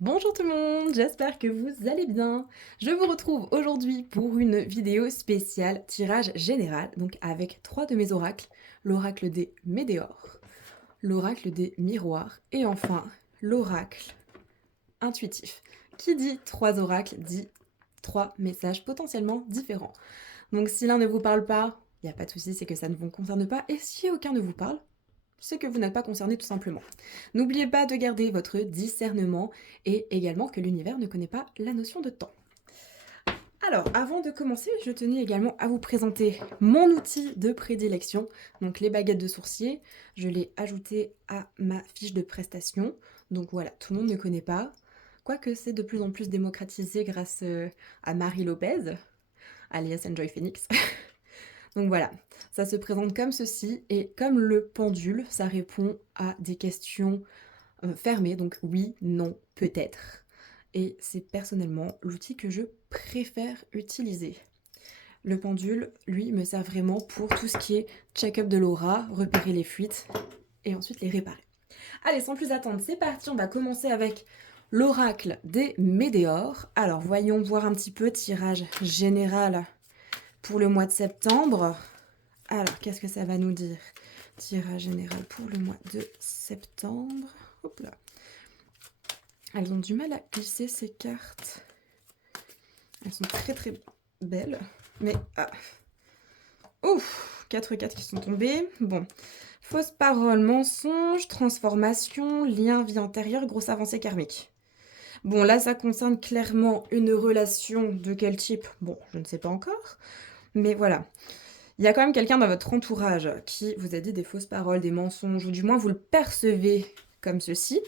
Bonjour tout le monde, j'espère que vous allez bien. Je vous retrouve aujourd'hui pour une vidéo spéciale tirage général, donc avec trois de mes oracles, l'oracle des météores, l'oracle des miroirs et enfin l'oracle intuitif. Qui dit trois oracles dit trois messages potentiellement différents. Donc si l'un ne vous parle pas, il n'y a pas de souci, c'est que ça ne vous concerne pas, et si aucun ne vous parle, c'est que vous n'êtes pas concerné tout simplement. N'oubliez pas de garder votre discernement et également que l'univers ne connaît pas la notion de temps. Alors, avant de commencer, je tenais également à vous présenter mon outil de prédilection, donc les baguettes de sourcier. Je l'ai ajouté à ma fiche de prestation, donc voilà, tout le monde ne connaît pas, quoique c'est de plus en plus démocratisé grâce à Marie Lopez, alias Enjoy Phoenix. Donc voilà, ça se présente comme ceci, et comme le pendule, ça répond à des questions fermées, donc oui, non, peut-être. Et c'est personnellement l'outil que je préfère utiliser. Le pendule, lui, me sert vraiment pour tout ce qui est check-up de l'aura, repérer les fuites, et ensuite les réparer. Allez, sans plus attendre, c'est parti, on va commencer avec l'oracle des météores. Alors, voyons voir un petit peu, tirage général pour le mois de septembre. Alors, qu'est-ce que ça va nous dire? Tirage général pour le mois de septembre. Hop là. Elles ont du mal à glisser ces cartes. Elles sont très très belles. Mais, ouf, 4 cartes qui sont tombées. Bon. Fausse parole, mensonge, transformation, lien, vie antérieure, grosse avancée karmique. Bon, là, ça concerne clairement une relation de quel type? Bon, je ne sais pas encore. Mais voilà. Il y a quand même quelqu'un dans votre entourage qui vous a dit des fausses paroles, des mensonges, ou du moins vous le percevez comme ceci.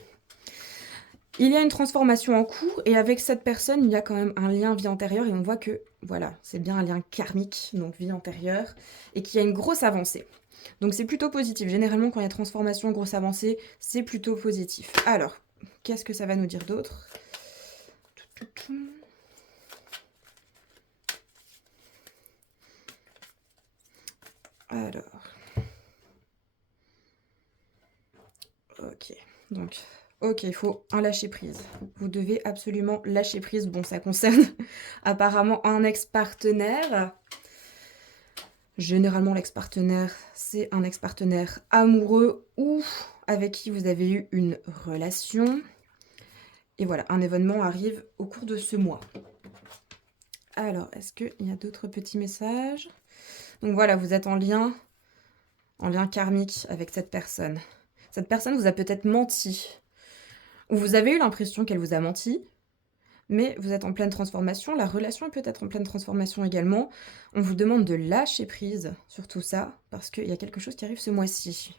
Il y a une transformation en cours, et avec cette personne, il y a quand même un lien vie antérieure, et on voit que, voilà, c'est bien un lien karmique, donc vie antérieure, et qu'il y a une grosse avancée. Donc c'est plutôt positif. Généralement, quand il y a transformation, grosse avancée, c'est plutôt positif. Alors, qu'est-ce que ça va nous dire d'autre? Alors, ok, donc, ok, il faut un lâcher-prise. Vous devez absolument lâcher prise. Bon, ça concerne apparemment un ex-partenaire. Généralement, l'ex-partenaire, c'est un ex-partenaire amoureux ou avec qui vous avez eu une relation. Et voilà, un événement arrive au cours de ce mois. Alors, est-ce qu'il y a d'autres petits messages? Donc voilà, vous êtes en lien karmique avec cette personne. Cette personne vous a peut-être menti, ou vous avez eu l'impression qu'elle vous a menti, mais vous êtes en pleine transformation, la relation est peut-être en pleine transformation également. On vous demande de lâcher prise sur tout ça, parce qu'il y a quelque chose qui arrive ce mois-ci.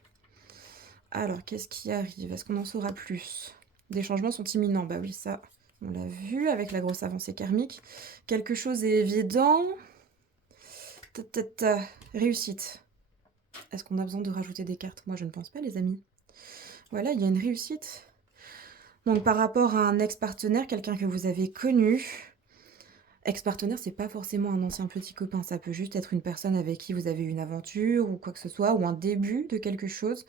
Alors, qu'est-ce qui arrive? Est-ce qu'on en saura plus? Des changements sont imminents, bah oui, ça, on l'a vu avec la grosse avancée karmique. Quelque chose est évident. Réussite. Est-ce qu'on a besoin de rajouter des cartes? Moi, je ne pense pas, les amis. Voilà, il y a une réussite. Donc, par rapport à un ex-partenaire, quelqu'un que vous avez connu. Ex-partenaire, c'est pas forcément un ancien petit copain. Ça peut juste être une personne avec qui vous avez eu une aventure ou quoi que ce soit, ou un début de quelque chose.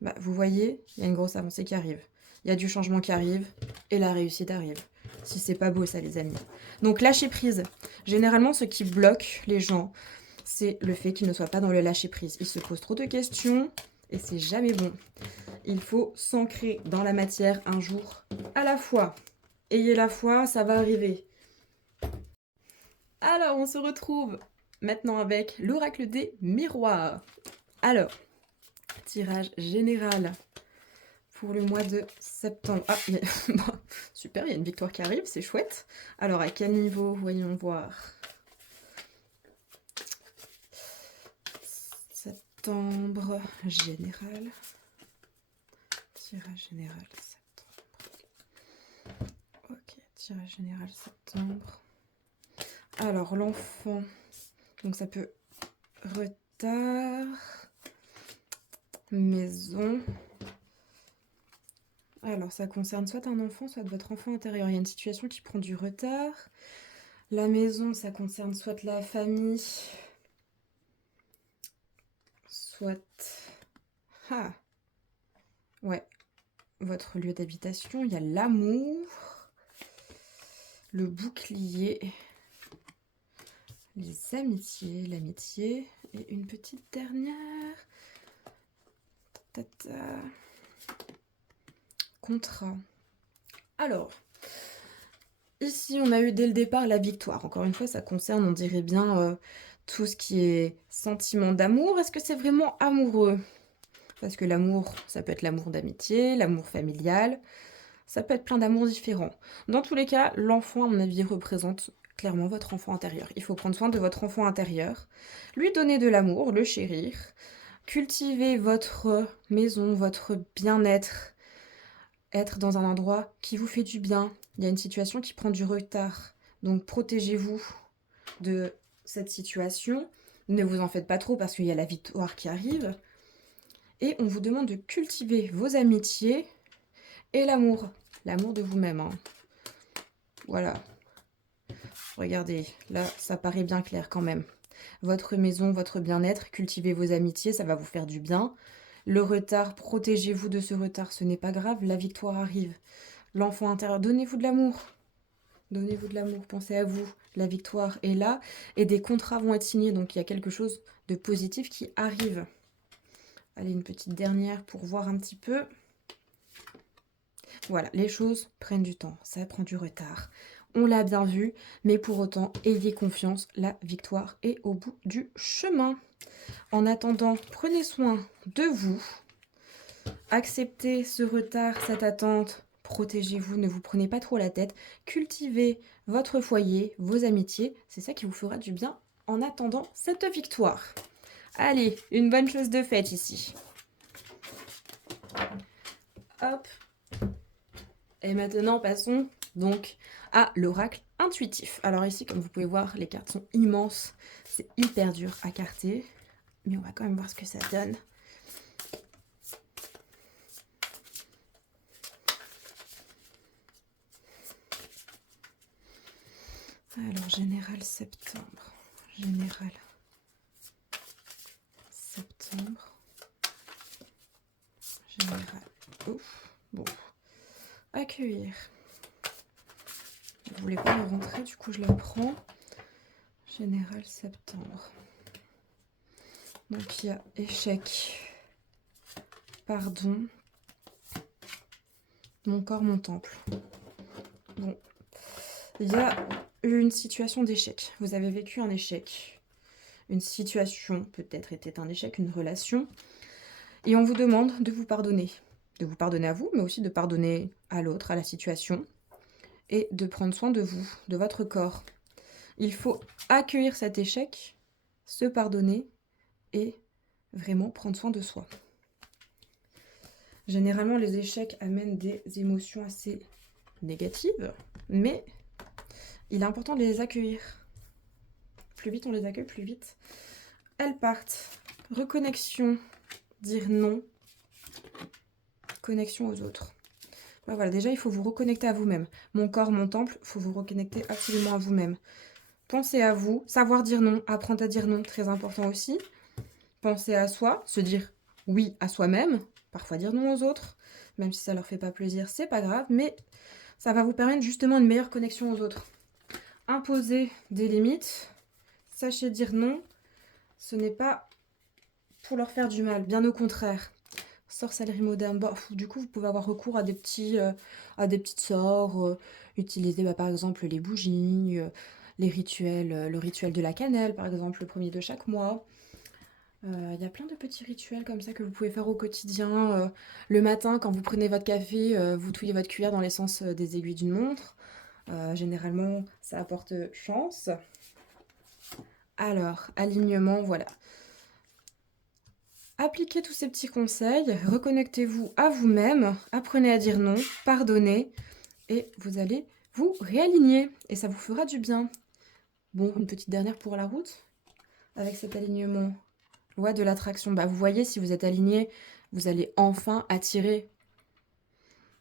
Bah, vous voyez, il y a une grosse avancée qui arrive. Il y a du changement qui arrive et la réussite arrive. Si c'est pas beau ça, les amis. Donc, lâcher prise. Généralement, ce qui bloque les gens, c'est le fait qu'ils ne soient pas dans le lâcher prise. Ils se posent trop de questions et c'est jamais bon. Il faut s'ancrer dans la matière un jour à la fois. Ayez la foi, ça va arriver. Alors, on se retrouve maintenant avec l'oracle des miroirs. Alors, tirage général pour le mois de septembre. Ah, bon, super, il y a une victoire qui arrive, c'est chouette. Alors, à quel niveau? Voyons voir. Septembre général. Tirage général septembre. Ok, tirage général septembre. Alors, l'enfant. Donc, ça peut retard. Maison. Alors, ça concerne soit un enfant, soit votre enfant intérieur. Il y a une situation qui prend du retard. La maison, ça concerne soit la famille, soit... Ah. Ouais. votre lieu d'habitation, il y a l'amour, le bouclier, les amitiés, l'amitié et une petite dernière. Tata. Contrat. Alors, ici on a eu dès le départ la victoire. Encore une fois, ça concerne, on dirait bien, tout ce qui est sentiment d'amour. Est-ce que c'est vraiment amoureux? Parce que l'amour, ça peut être l'amour d'amitié, l'amour familial, ça peut être plein d'amours différents. Dans tous les cas, l'enfant, à mon avis, représente clairement votre enfant intérieur. Il faut prendre soin de votre enfant intérieur, lui donner de l'amour, le chérir, cultiver votre maison, votre bien-être, être dans un endroit qui vous fait du bien. Il y a une situation qui prend du retard, donc protégez-vous de cette situation. Ne vous en faites pas trop parce qu'il y a la victoire qui arrive. Et on vous demande de cultiver vos amitiés et l'amour. L'amour de vous-même. Hein. Voilà. Regardez, là, ça paraît bien clair quand même. Votre maison, votre bien-être, cultivez vos amitiés, ça va vous faire du bien. Le retard, protégez-vous de ce retard, ce n'est pas grave, la victoire arrive. L'enfant intérieur, donnez-vous de l'amour. Donnez-vous de l'amour, pensez à vous. La victoire est là et des contrats vont être signés, donc il y a quelque chose de positif qui arrive. Allez, une petite dernière pour voir un petit peu. Voilà, les choses prennent du temps, ça prend du retard. On l'a bien vu, mais pour autant, ayez confiance, la victoire est au bout du chemin. En attendant, prenez soin de vous. Acceptez ce retard, cette attente. Protégez-vous, ne vous prenez pas trop la tête. Cultivez votre foyer, vos amitiés. C'est ça qui vous fera du bien en attendant cette victoire. Allez, une bonne chose de faite ici. Hop. Et maintenant, passons donc à l'oracle intuitif. Alors ici, comme vous pouvez voir, les cartes sont immenses. C'est hyper dur à carter. Mais on va quand même voir ce que ça donne. Alors, général septembre. Général septembre. Général. Ouf. Bon. Accueillir. Je ne voulais pas le rentrer, du coup je la prends. Général septembre. Donc il y a échec. Pardon. Mon corps, mon temple. Bon. Il y a une situation d'échec. Vous avez vécu un échec. Une situation peut-être était un échec, une relation. Et on vous demande de vous pardonner. De vous pardonner à vous, mais aussi de pardonner à l'autre, à la situation. Et de prendre soin de vous, de votre corps. Il faut accueillir cet échec, se pardonner et vraiment prendre soin de soi. Généralement, les échecs amènent des émotions assez négatives, mais il est important de les accueillir. Plus vite on les accueille, plus vite elles partent. Reconnexion, dire non, connexion aux autres. Voilà, déjà il faut vous reconnecter à vous-même. Mon corps, mon temple, il faut vous reconnecter absolument à vous-même. Pensez à vous, savoir dire non, apprendre à dire non, très important aussi. Penser à soi, se dire oui à soi-même, parfois dire non aux autres, même si ça leur fait pas plaisir, c'est pas grave, mais ça va vous permettre justement une meilleure connexion aux autres. Imposer des limites, sachez dire non, ce n'est pas pour leur faire du mal, bien au contraire. Sorcellerie moderne, bah, du coup vous pouvez avoir recours à des petites sorts, utiliser par exemple les bougies, les rituels, le rituel de la cannelle par exemple, le premier de chaque mois. Il y a plein de petits rituels comme ça que vous pouvez faire au quotidien. Le matin, quand vous prenez votre café, vous touillez votre cuillère dans l'essence des aiguilles d'une montre. Généralement, ça apporte chance. Alors, alignement, voilà. Appliquez tous ces petits conseils, reconnectez-vous à vous-même, apprenez à dire non, pardonnez, et vous allez vous réaligner, et ça vous fera du bien. Bon, une petite dernière pour la route, avec cet alignement. Loi de l'attraction, bah vous voyez, si vous êtes aligné, vous allez enfin attirer.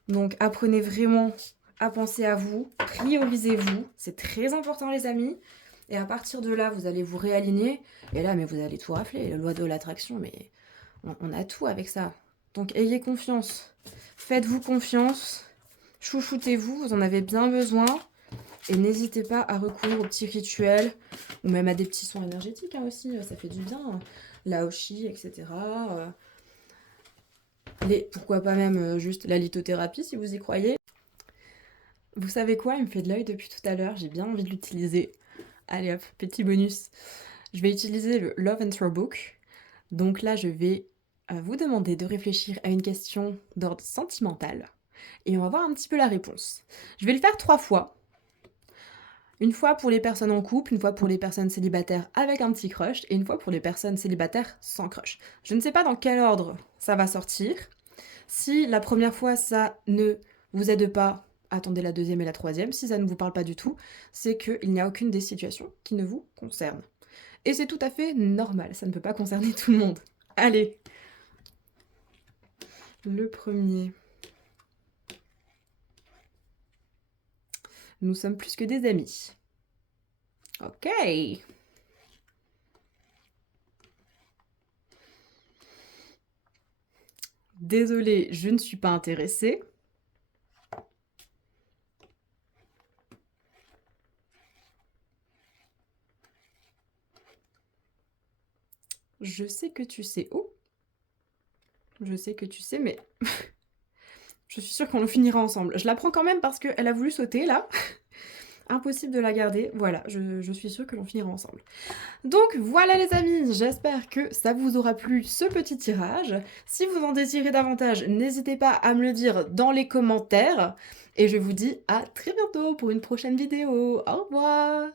Donc apprenez vraiment à penser à vous, priorisez-vous, c'est très important les amis. Et à partir de là, vous allez vous réaligner. Et là, mais vous allez tout rafler, la loi de l'attraction, mais on a tout avec ça. Donc ayez confiance. Faites-vous confiance, chouchoutez-vous, vous en avez bien besoin. Et n'hésitez pas à recourir aux petits rituels, ou même à des petits soins énergétiques hein, aussi, ça fait du bien. L'aoshi, etc. Pourquoi pas même juste la lithothérapie si vous y croyez. Vous savez quoi, il me fait de l'œil depuis tout à l'heure, j'ai bien envie de l'utiliser. Allez hop, petit bonus. Je vais utiliser le Love and Throw Book. Donc là, je vais vous demander de réfléchir à une question d'ordre sentimental. Et on va voir un petit peu la réponse. Je vais le faire 3 fois. Une fois pour les personnes en couple, une fois pour les personnes célibataires avec un petit crush, et une fois pour les personnes célibataires sans crush. Je ne sais pas dans quel ordre ça va sortir. Si la première fois ça ne vous aide pas, attendez la deuxième et la troisième. Si ça ne vous parle pas du tout, c'est qu'il n'y a aucune des situations qui ne vous concerne. Et c'est tout à fait normal, ça ne peut pas concerner tout le monde. Allez, le premier. Nous sommes plus que des amis. Ok. Désolée, je ne suis pas intéressée. Je sais que tu sais. Oh, je sais que tu sais, mais je suis sûre qu'on le finira ensemble. Je la prends quand même parce qu'elle a voulu sauter, là. Impossible de la garder. Voilà, je suis sûre que l'on finira ensemble. Donc voilà les amis, j'espère que ça vous aura plu ce petit tirage. Si vous en désirez davantage, n'hésitez pas à me le dire dans les commentaires. Et je vous dis à très bientôt pour une prochaine vidéo. Au revoir!